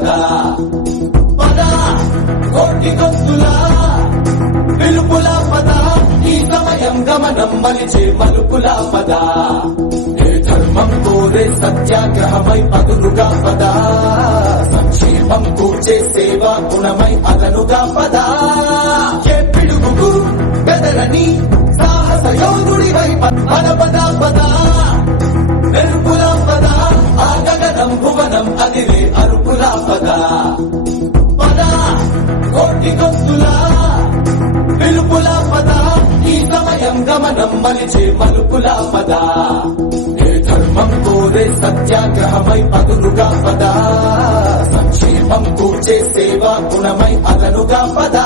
పద పద కోటి గొంతుల పిలుపుల పద ఈ సమయం గమనం మలిచే మలుపుల పద ఏ ధర్మం కోరే సత్యాగ్రహమై పదులుగా పద సంక్షేమం కూర్చే సేవా గుణమై అదనుగా పద ఏ పిడుగుకు బెదరని సాహస యోధుడివై పద పద పద మెరుపుల పద ఆ గగనం భువనం అదిరే అరుపుల పద పద కోటి గొంతుల పిలుపుల పద ఈ సమయం గమనం మలిచే మలుపుల పద ఏ ధర్మం కోరే సత్యాగ్రహమై పదులుగా పద సంక్షేమం కూర్చే సేవా గుణమై అదనుగా పద